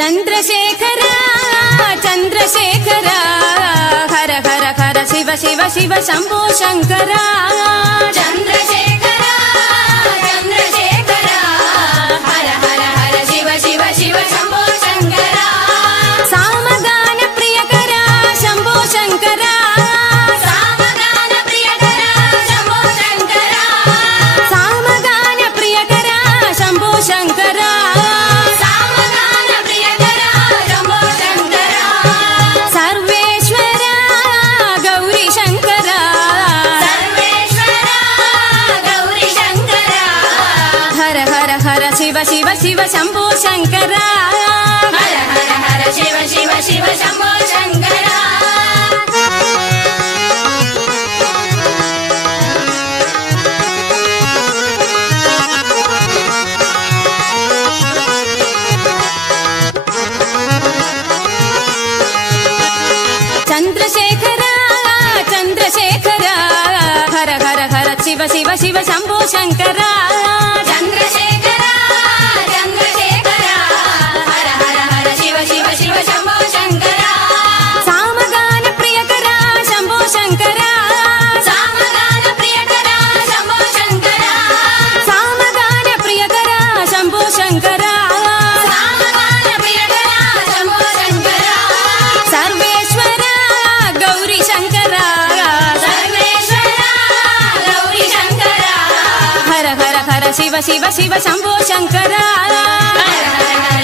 Chandrashekhar Chandrashekhar हर हर हर Shiv Shiv Shiv Shambho Shankar Chandrashekhar Chandrashekhar हर हर हर Shiv Shiv Shiv Shambho Shankar सामगान प्रियकर Shambho Shankar सामगान प्रियकर Shambho Shankar सामगान प्रियकर Shambho Shankar Shiv Shiv Shiv Shambho Shankar हर हर हर Shiv Shiv Shiv Shambho Shankar Chandrashekhar Chandrashekhar हर हर हर Shiv Shiv Shiv Shambho Shankar Chandrashekhar Chandrashekhar हर हर हर Shiv Shiv Shiv Shambho Shankar सामगान प्रियकर Shambho Shankar सामगान प्रियकर Shambho Shankar सामगान प्रियकर Shambho Shankar सामगान प्रियकर Shambho Shankar Sarveshwar Gauri Shankar Sarveshwar Gauri Shankar हर हर हर Shiv Shiv Shiv Shambho Shankar हर हर हर